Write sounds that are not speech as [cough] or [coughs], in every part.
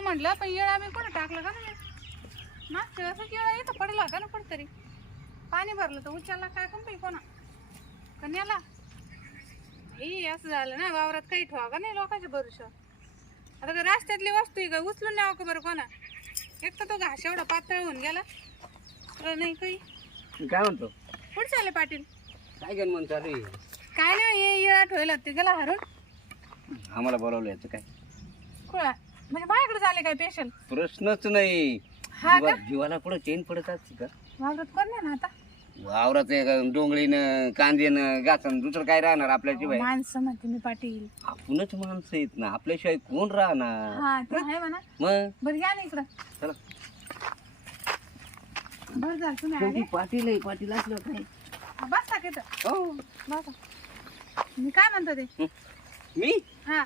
टाकावं म्हटलं पण येळा मी कुठं टाकलं का नाही? मागच्या वेळेस येळा इथं पडला का ना कुठतरी. पाणी भरलं तर उचलला काय कंपनी कोणा? कन्याला ई असं झालं ना वावरात काही ठेवा का नाही लोकांच्या भरोशा आता का रस्त्यातली वस्तू आहे का? उचलून न्यावं का बरं कोणा? एक तर तो घास एवढा पातळ होऊन गेला. तुला नाही काही. काय म्हणतो? कुठे चालले पाटील? काय गण म्हणतो अरे काय नाही हे येळा ठेवला ते गेला हरून. आम्हाला बोलावलं याचं काय? कुळा. म्हणजे माझ्याकडे झाले काय पेशल प्रश्नच नाही. हा जीवा- जीवाला पुढे चेन पडत असते का? वावरात कोण नाही ना आता? वावरात एक डोंगळीनं कांदेनं गाचन दुसरं काय राहणार आपल्याशिवाय? माणसं म्हणते मी पाटील. आपणच माणसं आहेत ना आपल्याशिवाय कोण राहणार? हा ते आहे म्हणा. मग? बरं या ना इकडं. चला. बरं झालं तुम्ही आले? पाटील आहे पाटील असलं काय? हा, बसा तिथं हो. बसा. मी काय म्हणतो ते. मी? हा.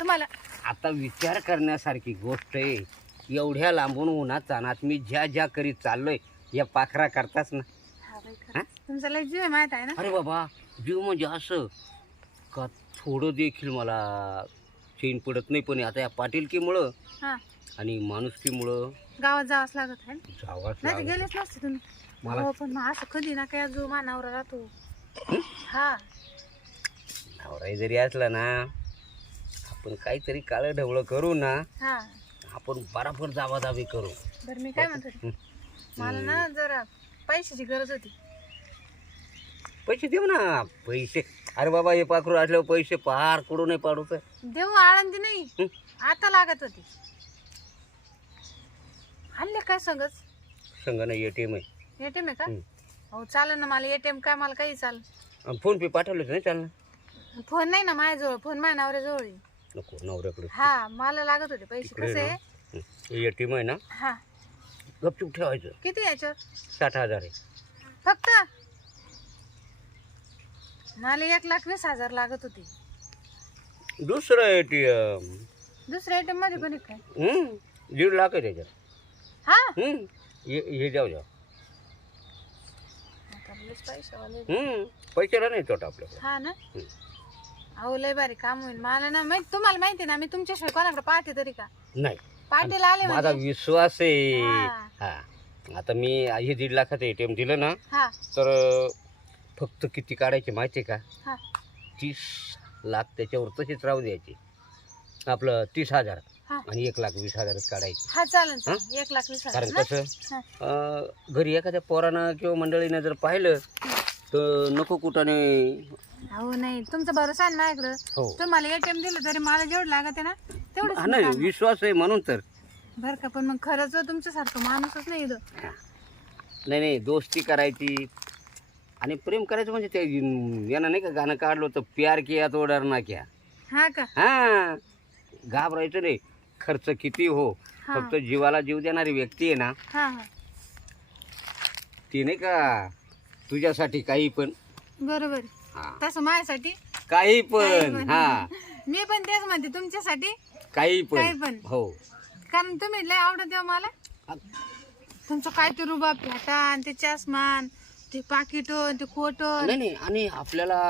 तुम्हाला. आता विचार करण्यासारखी गोष्ट आहे एवढ्या लांबून उन्हात चानात मी ज्या ज्या करीत चाललोय या पाखरा करताच ना हा बाई खरं. हा? तुमचा लय जीव आहे माहीत आहे ना अरे बाबा जीव म्हणजे असं का थोडं देखील मला चेन पडत नाही पण आता या पाटीलकीमुळं हा आणि माणुसकीमुळं गावात जावंच लागत आहे ना. जावाच नाही तर लागलं. गेलेच नसते तुम्ही मला हो पण मग असं कधी ना काय जो मानावर राहतो हा नवराही जरी असला ना आपण काहीतरी काळं ढवळं करू ना हा. आपण बराबर जावाजावी करू. बरं मी काय म्हणतो. मला ना जरा पैशाची गरज होती. पैसे देऊ ना पैसे. अरे बाबा हे पाखरू असल्यावर पैसे पार कुठून नाही पाडू तर? देऊ आळंदी नाही. आता लागत होती. हल्ले काय सांगच? संघ एटीएम आहे. एटीएम आहे का? हं. चालेल ना मला एटीएम काय मला काही चाल आणि फोन पे पाठवलं नाही चालणार? फोन नाही ना माझ्याजवळ फोन माझ्या नवऱ्याजवळ आहे. नको नवऱ्याकडे हा मला लागत होते पैसे. कसे? ना एटीएम आहे ना? हा. गपचूप ठेवायचं. किती याच्यावर साठ हजार आहे. फक्त? मला एक लाख वीस हजार लागत होते. दुसरं एटीएम दुसऱ्या एटीएममध्ये पण एक काय दीड लाख आहे त्याच्यात. हा? हम्म. हे हे जाऊ जाऊ. आता लयच पैशावाले. हम्म. पैशाला नाही तोटा आपल्याकडे. हा ना. अहो लय भारी काम होईल. मला ना माहीत तुम्हाला माहिती ना मी तुमच्याशिवाय कोणाकडे पाहते तरी का? नाही. पाटील आले माझा म्हणजे? विश्वास आहे. हा. हा. आता मी हे दीड लाखाचं एटीएम दिलं ना हा. तर फक्त किती काढायचे माहिती आहे का? हा. तीस लाख त्याच्यावर तसेच राहू द्यायचे. आपलं तीस हजार हा. आणि एक लाख वीस हजारच काढायचे. हा चालेल चालेल. एक लाख वीस हजार कारण ना? कसं हा. अं, घरी एखाद्या पोरानं किंवा मंडळीनं जर पाहिलं तर नको कुठाने अहो नाही. तुमचा भरोसा आहे ना माझ्याकडं? हो. तुम्हाला एटीएम दिलं तरी मला जेवढं लागत आहे ना हा तेवढंच विश्वास आहे म्हणून तर. बरं का पण मग खरंच तुमच्यासारखं माणूसच नाही इथं. नाही नाही दोस्ती करायची. आणि प्रेम करायचं म्हणजे ते यानं नाही का गाणं काढलं होतं प्यार किया तो डरना क्या. हा का? हा. घाबरायचं नाही. खर्च किती हो हा. फक्त जीवाला जीव देणारी व्यक्ती आहे ना. हा हा. ती नाही का तुझ्यासाठी काही पण. बरोबर. हा. तसं माझ्यासाठी काही पण. हा. मी पण तेच म्हणते तुमच्यासाठी काही काही पण. पण. हो. कारण तुम्ही लय आवडत देव मला. तुमचं काय ते रुबाब फेटा आणि ते चष्मान ते पाकिटो ते खोटो. नाही नाही आणि आपल्याला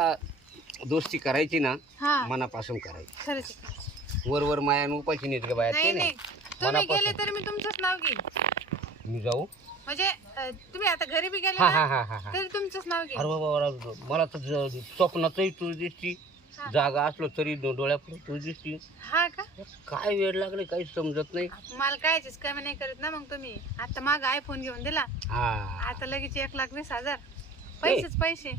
दोस्ती करायची ना हा. मनापासून करायची. खरंच. आहे. वर वर मायान उपाशी नेत ग बाया ते नाही नाही. नाही. तुम्ही मनापासून. गेले तर मी तुमचंच नाव घेईन. मी जाऊ? म्हणजे अं, तुम्ही आता घरी बी गेले हा हा ना हा हा हा तरी तुमचंच नाव घेईन अरे बाबा मला तर ज- स्वप्नातही तू दिसती. हा. जागा असलो तरी डो- डोळ्यापुढे तू दिसती. हा का? काय वेळ लागले काही समजत नाही. मला कायचीच कमी नाही करत ना मग तुम्ही. आता माग आयफोन घेऊन दिला. हा. आता लगेच एक लाख वीस हजार. पैसेच पैसे.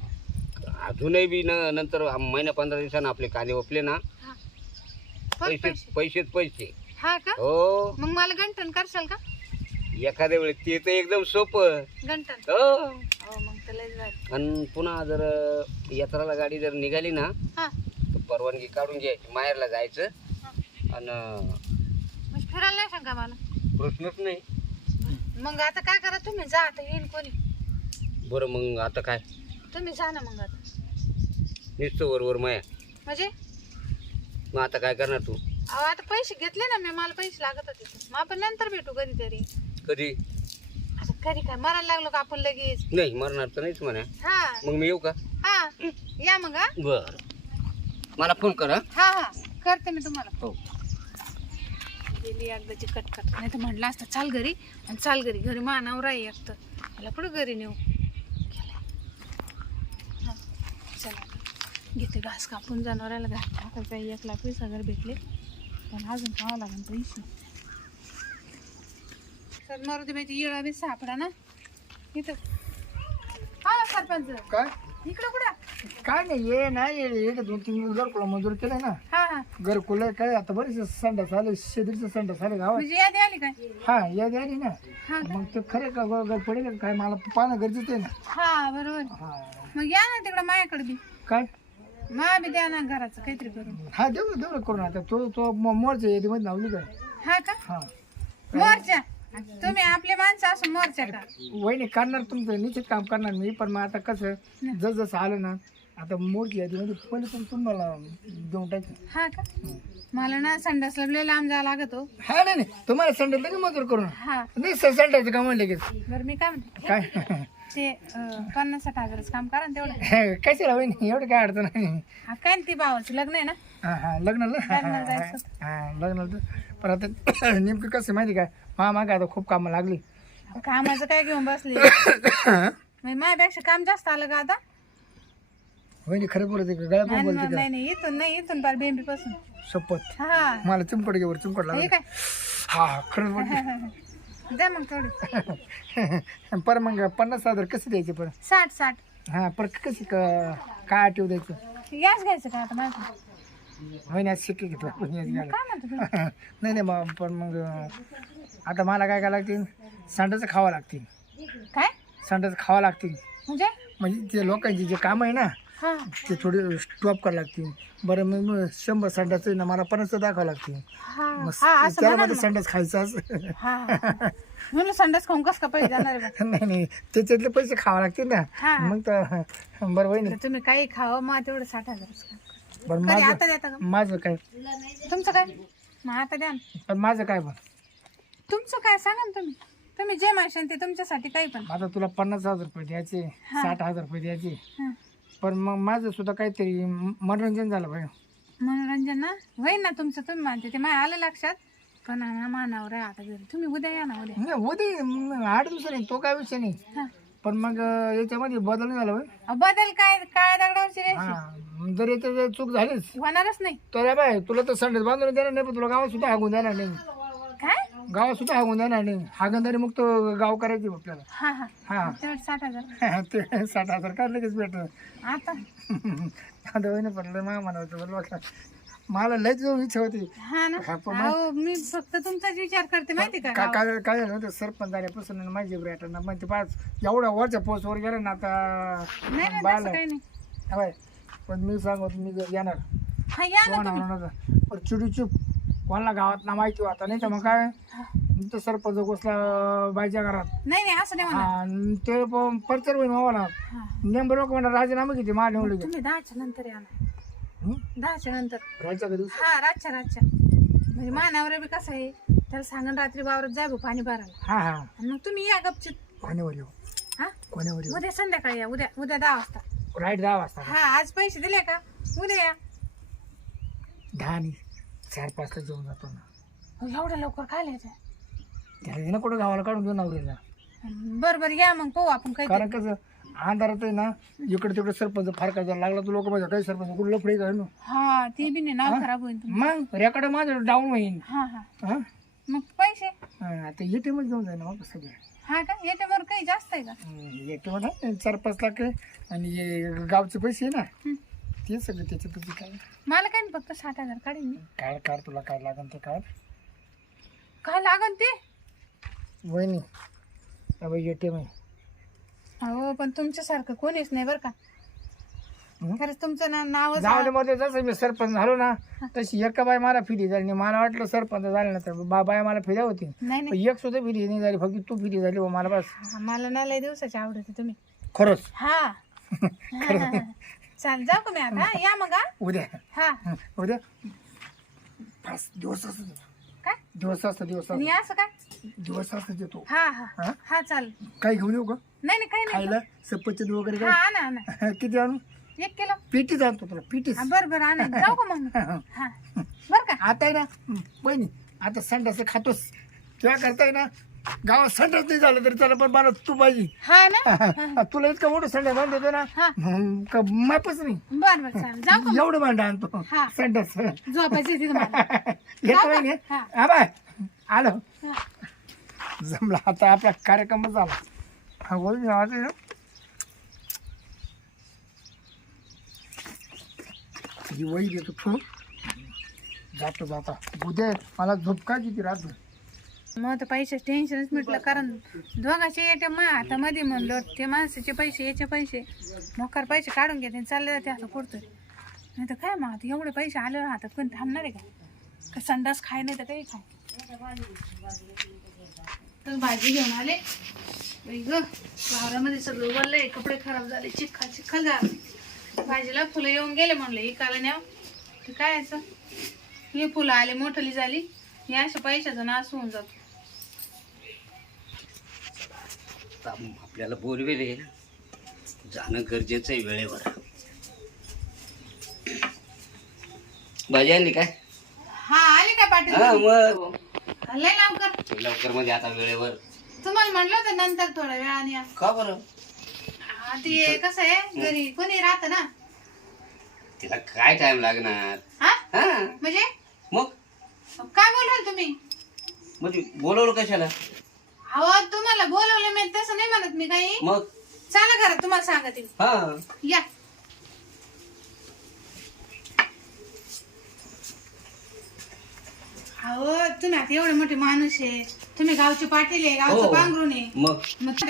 अजूनही बी न नंतर महिन्या पंधरा दिवसानं आपले कांदे ओपले ना. हा. फक्त पैसे पैसे? पैसेच पैसे. हा का? हो. मग मला गंठन करशाल का? एखाद्या वेळेस ते तर एकदम सोपं. हो. हो मग तर लयच भारी आणि पुन्हा जर यात्राला गाडी जर निघाली ना हा. तर परवानगी काढून घ्यायची माहेरला जायचं. आणि म्हणजे फिरायला नाही सांगा मला. प्रश्नच नाही. मग आता काय करा तुम्ही जा आता येईन कोणी. बरं मग आता काय? तुम्ही जा ना मग आता. नुसतं वर माया. म्हणजे? मग आता काय करणार तू? अहो आता पैसे घेतले ना मी मला पैसे लागत होते. मग आपण नंतर भेटू कधीतरी. कधी? आता कधी काय? मरायला लागलो का आपण लगेच? नाही मरणार तर नाहीच म्हणा. हा. मग मी येऊ का? हा. या मग हा. बर. मला फोन कर. हं? हा. करते मी तुम्हाला. हो. गेली एकदाची कटकट. नाही तर म्हटलं असतं चाल घरी. आणि चाल घरी. घरी मानावर आहे एक तर. मला कुठं घरी नेऊ. हा, चला. घेते घास कापून जनावराला घास टाकायचा. एक लाख वीस हजार भेटले. पण अजून पाहावं लागेल पैसे. तर नवरदेबाईची येळा बी सापडा ना. इथं. हा सरपंच. काय? इकडं कुठं? काय नाही ये ना ये ये. दोन तीन घरकुला मजूर केलं ना. हा हा. घरकुला काय? आता बरेचसे संडास आले शेतीचे संडास आले गावात. म्हणजे यादी आली काय? हा यादी आली ना. हा मग ते खरे का ग- ग- पडेल का काय? मला पाहणं गरजेचं आहे ना. हा बरोबर. हा. मग या ना तिकडं माझ्याकडे बी. काय? मा बी द्या ना घराचं काहीतरी करून. हा देऊ ना देऊ ना करून आता. तो तो मोरच्या यादीमध्ये नावली काय हा का? हा. मोर्चा? तुम्ही आपले माणसं असून मोर्चा का? वहिनी करणार तुमचं निश्चित काम करणार मी पण मग आता कसं जस जसं आलं ना आता मोरची यादीमध्ये पहिले पण तुम्हाला देऊन टाकेल हा का? मला ना संडासला लय लांब जावं लागत हो. हा नाही नाही तुम्हाला संडे लगेच मजूर करून. हा. नाही संडाचं काम लगेच? बरं मी काय म्हणते? काय? ते अं, पन्नास साठ हजारच काम करा ना तेवढं. कशाला वहिनी एवढं काय अडचण नाही हा काय ना ती भावाचं लग्न आहे ना? हा हा लग्नाला? लग्नाला जायचं हा लग्नाला तर- पण आता [coughs] नेमकं कसं माहिती काय मा माग आता खूप कामं लागली. कामाचं काय घेऊन बसले? [coughs] म्हणजे माझ्यापेक्षा काम जास्त आलं का आता? वहिनी खरं बोलते का? गळ्या पण नाही बोलते का? नाही नाही, इथून नाही इथून पार बेंबी पासून शपथ. हा. मला चिमकड घेवर चिमकड हे लागली काय? हा हा, खरंच द्या [laughs] मग थोडी. [laughs] पर मग पन्नास हजार कसे द्यायचे पण साठ साठ. हा पर कशी क- काय आठव द्यायचं? गॅस घ्यायचं का आता माझं? वहिनी आज शिक्के घेतो आपण याच घ्यायला. काय म्हणतो तुम्ही? [laughs] नाही नाही मग पण मग आता मला काय काय लागतील? सांडाचं खावं लागतील. काय? सांडाचं खावं लागतील. म्हणजे? म्हणजे ते लोकांचे जे काम आहे ना हा. ते थोडे स्टॉप करावं लागतील. बरं मग मग शंभर संडास आहे ना मला पन्नास दाखवावं लागतील. हा. मग हा असं त्याला म्हणा मला ना. संडास खायचा. हा. म्हणलं संडास खाऊन कस का पैसे जाणार आहे? बा? [laughs] नाही नाही. त्याच्यातले पैसे खावे लागतील ना. मग तर बरं वय नाही तर तुम्ही काही खावं मग तेवढं साठ हजारच खा. बरं कधी माझं आता देता का? माझं काय? तुमचं काय? मग आता द्या ना. पण माझं काय पण तुमचं काय सांगा ना तुम्ही. तुम्ही जे मागशाल ते तुमच्यासाठी काही पण. आता तुला पन्नास हजार रुपये द्यायचे साठ हजार रुपये द्यायचे. हा. पण मग माझं सुद्धा काहीतरी म- मनोरंजन झालं पाहिजे मनोरंजन ना? होईल ना तुमचं तुम्ही मानते ते माझ्या आलं लक्षात. पण ना मानावर आहे आता घरी. तुम्ही उद्या या ना उद्या. नाही होते मग आठ दिवसांनी तो काय विषय नाही. हा. पण मग अं, याच्यामध्ये बदल नाही झाला. अहो, बदल काय? काळ्या दगडावरची रेषी. हा. जर याच्यात जर चूक झालीच. होणारच नाही. तर बाय तुला तर संडेस बांधून देणार नाही पण तुला गावात सुद्धा हागून देणार नाही. काय? गावात सुद्धा नाही. हागंदारी मुक्त गाव करायची बघ आपल्याला. हा हा. हा. तेवढं साठ हजार. [laughs] ते साठ हजार काय लगेच भेटत आता? वहिनी पडलं. मा म्हणायचं बरोबर मला लयच इच्छा होती. हा ना? हा, पण अहो मी फक्त तुमचाच विचार करते. माहिती का का काय काय झालं होतं? सरपंच झाल्यापासून आणि माझी ब्रेट ना मग ते पाच एवढ्या वरच्या पोस्टवर गेलं ना नाही आता नाही काही नाही. पण मी सांगत मी येणार. हा या ना कोण तुम्ही. चिडीचूप कोणाला गावात ना माहिती होता नाही तर मग काय? तो सरपंच घुसला बाईच्या घरात. नाही नाही असं नाही म्हणा हा, ते प- परिचय होईन व्हावा ना हा. नेमकं लोक म्हणा राजीनामा किती मा तुम्ही दहाच्या नंतर या ना? दहाच्या नंतर. राहायचा का दिवस? हा रातच्या रातच्या. म्हणजे मानावर बी कसं आहे त्याला सांगून रात्री वावरात जाय पाणी भरायला. हा हा. आणि मग तुम्ही या गपचित कोणीवर येऊ? हा? कोणीवर येऊ? उद्या संध्याकाळी या उद्या उद्या दहा वाजता. राईट दहा वाजता हा आज पैसे दिले का? उद्या या. दहा आणि चार पाचला जेवून जातो ना. अहो, एवढ्या लवकर काय लिहायचं? त्याला ना कुठं गावाला काढून देऊ नवरीला? बरं बरं या मग पाहू आपण काही कारण कसं अंधारात आहे ना इकडे तिकडे सरपंच फार काय लागला तर लोक माझ्या काही सरपंच कुठं लफडे काय ना हा ते बी नाही नाव खराब होईल तुमचं. मग रेकॉर्ड माझं डाऊन होईन. हा हा. हा? मग पैसे? हा, आता एटीएमच घेऊन जाईन मग सगळं. हा का? याच्यावर काही जास्त आहे का? एटीएम ना चार पाच लाख आहे. आणि हे गावचे पैसे आहे ना हं. ते सगळे त्याचे पैसे काय? मला काय नाही, फक्त साठ हजार काढीन मी. काय कार तुला काय लागन ते काय काय लागन ते? वहिनी एटीएम आहे. हो पण तुमच्यासारखं कोणीच नाही बरं का. हं? खरंच तुमचं ना नाव जाऊ दे मध्ये जसं मी सरपंच झालो ना तशी एका बाय मला फिरी झाली नाही. मला वाटलं सरपंच झालं ना तर बा बाय मला फिर्या होती. नाही पण नाही एक सुद्धा फिरी नाही झाली फक्त तू फिरी झाली हो मला बस. मला ना लय दिवसाची आवडते तुम्ही. खरंच? हा. [laughs] चाल जाऊ का मी आता? हा? या मग हा? उद्या. हा. उद्या? पाच दिवस असतो काय? दिवस असतो दिवस मी असतो असं काय? दिवस असतो देतो हा हा. हा? हा चाल. काही घेऊन येऊ का? नाही नाही काही नाही. खायला? सफरचंद वगैरे हा काय आणा आणा. [laughs] किती आणू? एक किलो. पिटीच आणतो तुला पिटीच हा, बरं बरं आणा. जाऊ का मग? [laughs] आता हा. बरं का? आहे ना वहिनी आता संडास खातोस. तेव्हा करताय ना गावात संडास नाही झालं तरी त्याला पण मला तू पाहिजे. हा ना? [laughs] तुला इतकं मोठं संडास बांधतो होतो ना हा. हम्म, का मापच नाही. बर बर चालेल. जाऊ का एवढं भांड आणतो. हा. संडास. झोपायची तिथं मला [laughs] येतो ने? हा. बाय. आलो. हा. जमला आता आपला कार्यक्रम झाला. हा बोल मी आवाज ही वही देतो ठेवून जातो जाता. उद्या मला झोपका किती राहतो मग तर पैशाचं टेन्शनच मिटलं कारण दोघांचे येते मा आता मध्ये म्हणलं ते माणसाचे पैसे याचे पैसे. मोकार पैसे काढून घेते आणि चालले जाते असं पुरतं. नाही तर काय मग आता एवढे पैसे आले हातात कोण थांबणार आहे का? का संडास खाय नाही तर काही खाय? तर भाजी घेऊन आले. बाई ग वावरामध्ये सगळं उभारलंय कपडे खराब झाले चिखल चिखल झालं. भाजीला फुलं येऊन गेले म्हणलं इकाला न्याव. ते काय असं? हे फुलं आले मोठली झाली. हे अशा पैशाचा नाश होऊन जातो. आता आपल्याला बोलवेले जाणं गरजेचं आहे वेळेवर. भाजी आणली काय? हा आले का पाटील? हा मग. लय लवकर. लवकरमध्ये आता वेळेवर. तुम्हाला म्हणलं होतं नंतर थोड्या वेळाने या. का बरं? हा, ते कसं आहे घरी कोणी राहत ना. तिला काय टाइम लागणार? हा? हा? म्हणजे? मग? काय बोलवलं तुम्ही? म्हणजे बोलवलं कशाला? अहो तुम्हाला बोलवलं मी तसं नाही म्हणत मी काही. मग? चला घरात तुम्हाला सांगते मी. हा. या. अहो तुम्ही आता एवढे मोठे माणूस आहे. तुम्ही गावचे पाटील आहे गावचं हो. पांघरून आहे. मग?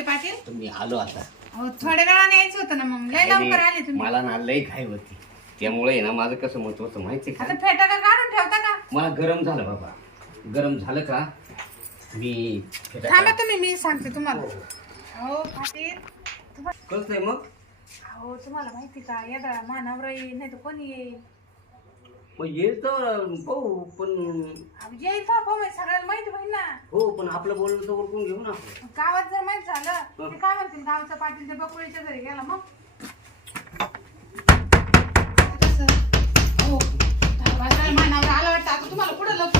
पाटील? तुम्ही आलो आता. अहो थोड्या वेळाने यायचं होतं ना मग. लय लवकर आले तुम्ही. मला ना लय घाई होती. त्यामुळे ना माझं कसं होतं माहिती का? आता फेटा का काढून ठेवता का? मला गरम झालं बाबा. गरम झालं का? मी थांबा तुम्ही मी सांगते तुम्हाला. हो पाटील तुम्हा- कळतंय मग? अहो तुम्हाला माहिती का यदा मानवरा येईल नाही तर कोणी येईल मग येईल तर पाहू पण अहो, येईल तर हो सगळ्याला माहिती होईल ना. हो पण आपलं बोलणं तर कोण घेऊ ना गावात जर माहीत झालं ते काय म्हणतील गावचा पाटील ते बकुळीच्या घरी गेला मग? अहो, वाजता मानावर आला वाटतं. आता तुम्हाला पुढे लपून मी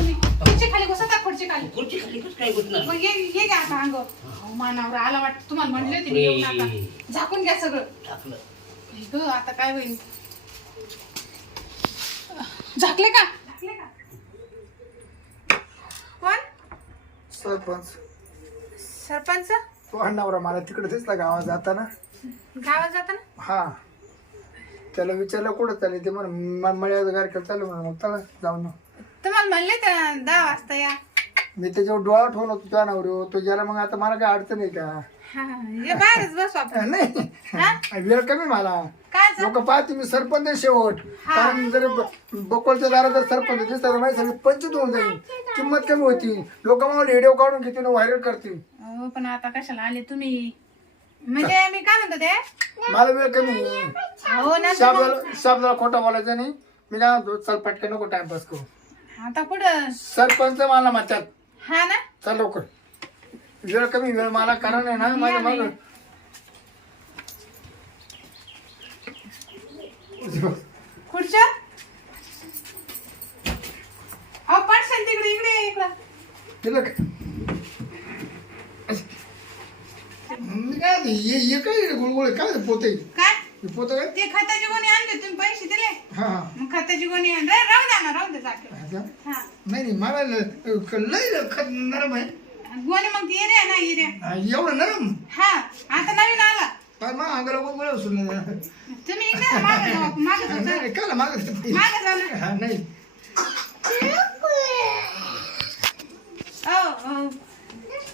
खुर्ची खाली बसत आहे, खुर्ची खाली. खुर्ची खाली कसं काय मग ये ये घ्या आता अंग. अहो, मानावर आला वाटतं. तुम्हाला म्हणले होते मी झाकून घ्या सगळं. टाकलं गं, आता काय होईल? झाकले का? झाकले का? कोण? सरपंच. सरपंच? तो अण्णावरा मला तिकडे दिसला गावात जाताना. गावात जाताना? हा. त्याला विचारलं कुठं चालले ते म्हणून मळ्याचं कार्यक्रम चालू म्हणून मग चला जाऊन तुम्हाला म्हणले तर दहा वाजता या. मी त्याच्यावर डोळा ठेवला होतो त्या नवऱ्यावर तो गेला मग आता मला काय अडचण आहे का? हा, हे बाहेरच बसू आपण [laughs] नाही वेळ कमी मला. काय? लोक पाहते मी सरपंच आहे शेवट. कारण जर ब- बकोलच्या दारात जर सरपंच दिसला तर माझी सगळी पंचित होऊन जाईल. किंमत कमी होती. लोक मला व्हिडिओ काढून घेतील व्हायरल करतील. अहो पण आता कशाला आले तुम्ही? म्हणजे मी काय म्हणतो ते मला वेळ कमी. हो ना शाबला शाबला खोटा बोलायचा नाही. मी काय म्हणतो चल पटकन नको टाइमपास करू. आता पुढं. सरपंच मला म्हणतात. हा ना? चल लवकर. वेळ कमी वेळ मला कारण आहे ना माझ्या माग. खुर्च्या? अहो पडशाल तिकडे इकडे ये, इकडं तिला काय? मी काय हे हे काय गुळगुळ? काय पोते? काय? पोतं काय ते खताची गोणी आणले तुम्ही पैसे दिले? हा. हा मग खताची गोणी आण. रे, राहू द्या ना राहू द्या जाके? हा नाही नाही मला ल- लय खत नरम आहे. गोणी मग ती रे ना हा, एवढं नरम? हा आता नवीन आला. पण मग अंगाला सुटलं नाही तुम्ही इकडे मागे जाऊ, मागे जाऊ, चला. नाही, काला. हा, नाही. अहो, अहो.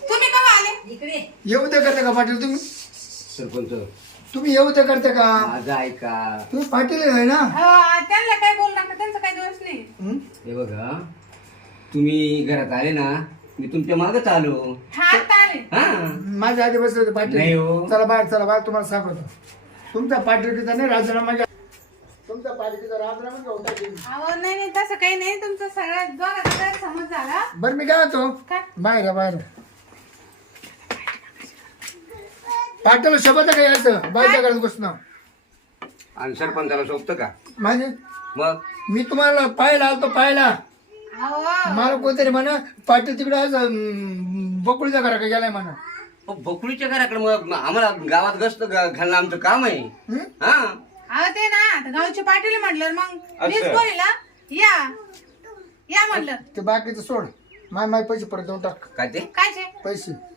तुम्ही केव्हा आले? इकडे. येऊ ते करते का पाटील तुम्ही? सरपंच. तुम्ही येऊ ते करते का? माझा ऐका. तुम्ही पाटील आहे ना? त्यांना काय बोलू नका त्यांचा काही दोष नाही. हं? हे बघा तुम्ही घरात आले ना मी तुमच्या मागच आलो. हा आता आले. हा. माझ्या आधी बसले होते नाही पाटील हो. चला बाहेर चला बाहेर तुम्हाला सांगतो. तुमचा पाटीलकीचा नाही राजीनामा घ्या तुमचा पाटीलकीचा राजीनामा घ्या होता की. अहो नाही नाही तसं काही नाही. तुमचं सगळ्यात दोघांचा समज झाला. बरं मी काय होतो काय? बाहेर बाहेर. पाटील शब्द काय यायचं? बाहेरच्या घरात घुसणं. आणि सरपंचाला शोभतं का? माझे मग? मी तुम्हाला पाहायला आलतो पाहायला. अहो. मला कोणतरी म्हणा पाटील तिकडे आज अं, बकुळीच्या घरा गेलाय म्हणा. अहो, बकुळीच्या घराकडे मग आम्हाला गावात गस्त घ- घालणं आमचं काम आहे. हं? हा? अहो ते ना आता गावचे पाटील म्हणलं मग मीच अच्छा. बोलीला या. या म्हणलं ते बाकीचं सोड. माय माय पैसे परत देऊन टाक. काय ते? कायचे पैसे.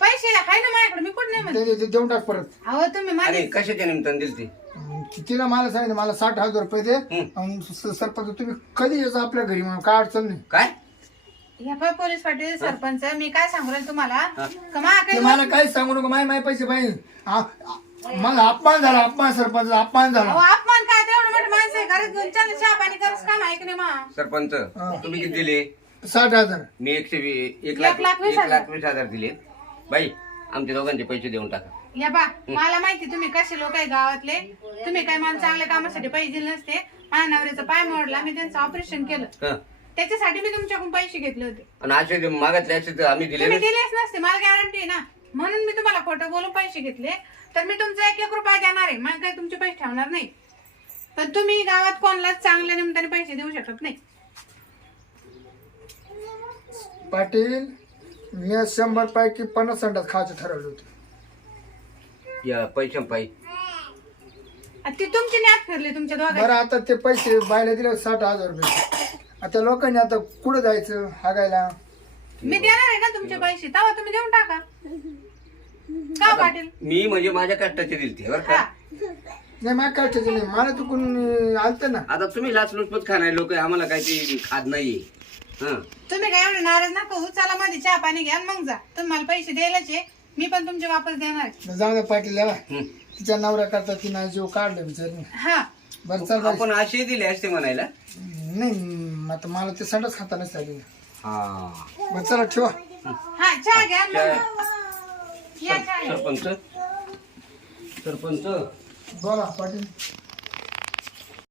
पैसे आहे ना माझ्याकडे मी कुठं नाही म्हणत. ते- ते- ते देऊन टाक परत. अहो तुम्ही माझे आणि कशाच्या निमित्तानं दिली ती अं, तिला मला सांगितलं मला साठ हजार रुपये दे. स- सरपंच तुम्ही कधी यायचं आपल्या घरी म्हणून? काय अडचण नाही. काय? ह्या पाय पोलीस पाटील सरपंच मी काय सांगू राहिले तुम्हाला. का मा ते काही मला काहीच सांगू नको माय माय पैसे पाहिजे. मला अपमान झाला अपमान सरपंच अपमान अहो झाला अपमान काय? तेवढं मोठं माणसं आहे घरात घेऊन चाललं चहा पाणी करस काम आहे की नाही मा सरपंच तुम्ही किती दिले? साठ हजार. मी एकशे वी- एक एक लाख लाख वीस एक हजार. लाख वीस हजार दिले. बाई आमच्या दोघांचे पैसे देऊन टाका. या बा मला माहिती तुम्ही कसे लोक आहे गावातले. तुम्ही काय मला चांगल्या कामासाठी पैसे दिले नसते. माझ्या नवऱ्याचा पाय मोडला मी त्यांचं ऑपरेशन केलं. हं. त्याच्यासाठी मी तुमच्याकडून पैसे घेतले होते. आणि असे जे मागितले असते तर आम्ही दिले तुम्ही नाही. दिलेच नसते मला गॅरंटी आहे ना. म्हणून मी तुम्हाला खोटं बोलून पैसे घेतले. तर मी तुमचा एक एक रुपया देणार आहे. मग काय तुमचे पैसे ठेवणार नाही. पण तुम्ही गावात कोणालाच चांगल्या निमित्ताने पैसे देऊ शकत नाही. पाटील मी शंभर पैकी पन्नास अंडात खायचं ठरवलं होतं. या पैशा पायी आणि ती तुमची न्यात फिरली तुमच्या दोघांची. बरं आता ते पैसे बायला दिले साठ हजार रुपये. आता लोकांनी आता कुठं जायचं हागायला? मी देणार आहे ना तुमचे पैसे? तेव्हा तुम्ही देऊन टाका. का पाटील? मी म्हणजे माझ्या कष्टाचे दिले ते बरं हा. का नाही मला काय नाही. मला चुकून आलत ना. आता तुम्ही लाचलुचपत खाणारे लोक आम्हाला काही ते खात नाहीये. हा तुम्ही काय एवढे नाराज नका होऊ. चला मध्ये चहा पाणी घ्या आणि मग जा. तुम्ही मला पैसे द्यायलाच आहे. मी पण तुमचे वापस देणार आहे. जाऊ द्या पाटील याला हं. तिच्या नवऱ्या करता तिनं जीव काढलं बिचारी हा. बरं चल बाई. आपण असे दिले असते म्हणायला? नाही म, आता मला ते संडच खाता नसते आली. हा. बरं चला ठेवा. हा चहा घ्या आणि मग जा. या चहा. घ्या. सरपंच. सरपंच. बोला पाटील.